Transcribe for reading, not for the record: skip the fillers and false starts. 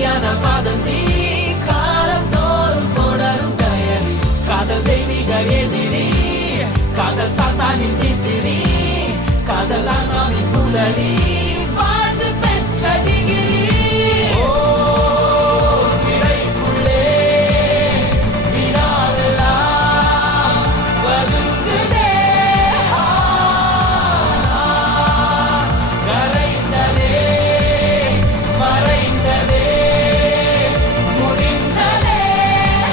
மெய்யான வாதந்தி காலந்தோறும் தொடரும் டயரி. காதல் தெய்வீக எதிரி, காதல் சாத்தானின் விசிறி, காதல் ஆன்மாவின் புலரி.